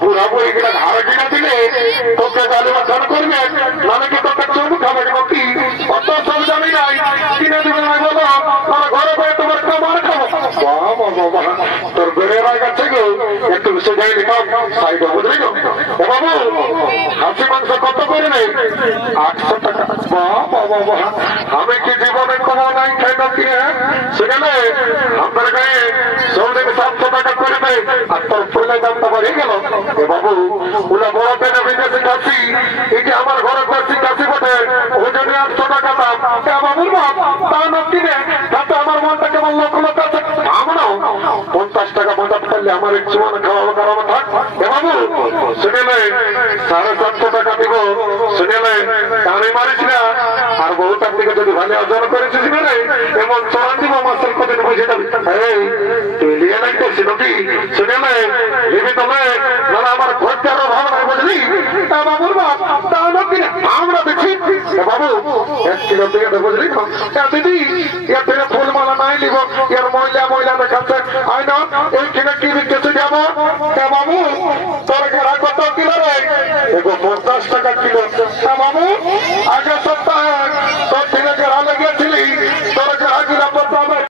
বুড়া বই গেলে ধারে কিনা দিলে তোকে গালি বাছান করবে মানে কি তোকে চমু খাবে কি অত সব জানি নাই কিনে দিবে না বলো আমার ঘরে বয়ে তোমার কামার খাবো বাবা তোর বেড়ে গেছে গো একটু বেশি যাই দিতাম সাইডে বুঝলি গো বাবু হাসি মাংস কত করে নেই 800 টাকা বাবা আমি কি জীবনে কমা নাই খাই না কিনে সেখানে আপনার গায়ে সৌদিন 700 টাকা করে দেয় আর তোর ফুলের দামটা বেড়ে গেল বাবু ওরা বড় পেনে বিদেশি কাশি এই যে আমার ঘরে করছি কাশি বটে ওই জন্য 800 টাকা দাম বাবুর বাপ তা না কিনে তাতে আমার মনটা কেমন লক্ষ লক্ষ আছে আমরাও 50 টাকা বাঁচাতে পারলে আমার একটু মানে খাওয়াবো কারণ থাক বাবু শুনেলে 750 টাকা দিব শুনেলে আমি মারিস না আর বহুটার থেকে যদি ভালো অর্জন করেছিস মানে এমন চড়ান দিব মাস্টার কদিন বুঝে যাবি তুই লিয়ে লাগতেছি নাকি শুনেলে লিবি তবে মানে আমার ঘরতে আরো ভালো নাই বুঝলি বাবুর বাপ তাও না কিনে আমরা দেখি বাবু 1 কিলো থেকে বুঝলি দিদি এর থেকে ফুলমালা নাই লিব এর ময়লা দেখাচ্ছে আয় না এইখানে কি বিক্রেছে যাবো বাবু তোর ঘেরা কত কিলো রে 50 টাকা কিলো বাবু আগে